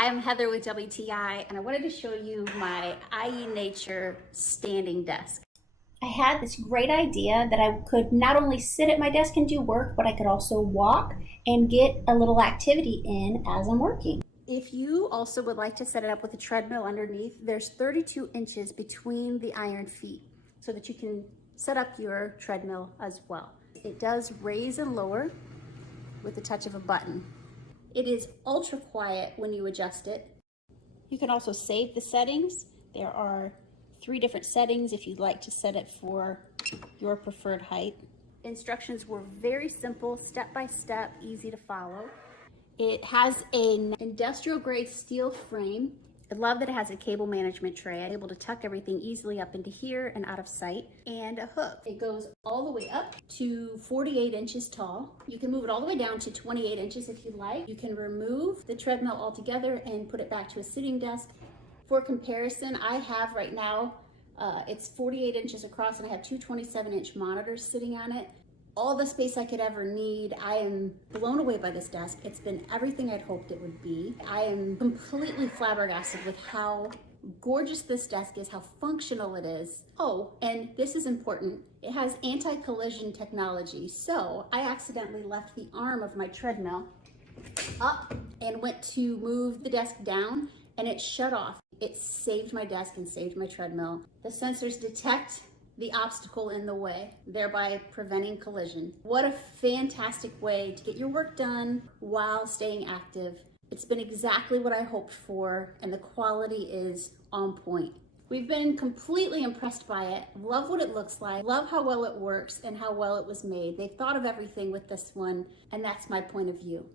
I'm Heather with WTI, and I wanted to show you my IYEE Nature standing desk. I had this great idea that I could not only sit at my desk and do work, but I could also walk and get a little activity in as I'm working. If you also would like to set it up with a treadmill underneath, there's 32 inches between the iron feet so that you can set up your treadmill as well. It does raise and lower with the touch of a button. It is ultra quiet when you adjust it. You can also save the settings. There are 3 different settings if you'd like to set it for your preferred height. Instructions were very simple, step by step, easy to follow. It has an industrial grade steel frame. I love that it has a cable management tray. I'm able to tuck everything easily up into here and out of sight, and a hook. It goes all the way up to 48 inches tall. You can move it all the way down to 28 inches if you like. You can remove the treadmill altogether and put it back to a sitting desk. For comparison, I have right now, it's 48 inches across and I have 2 27-inch monitors sitting on it. All the space I could ever need. I am blown away by this desk. It's been everything I'd hoped it would be. I am completely flabbergasted with how gorgeous this desk is, how functional it is. Oh, and this is important. It has anti-collision technology. So I accidentally left the arm of my treadmill up and went to move the desk down, and it shut off. It saved my desk and saved my treadmill. The sensors detect the obstacle in the way, thereby preventing collision. What a fantastic way to get your work done while staying active. It's been exactly what I hoped for, and the quality is on point. We've been completely impressed by it. Love what it looks like, love how well it works and how well it was made. They've thought of everything with this one, and that's my point of view.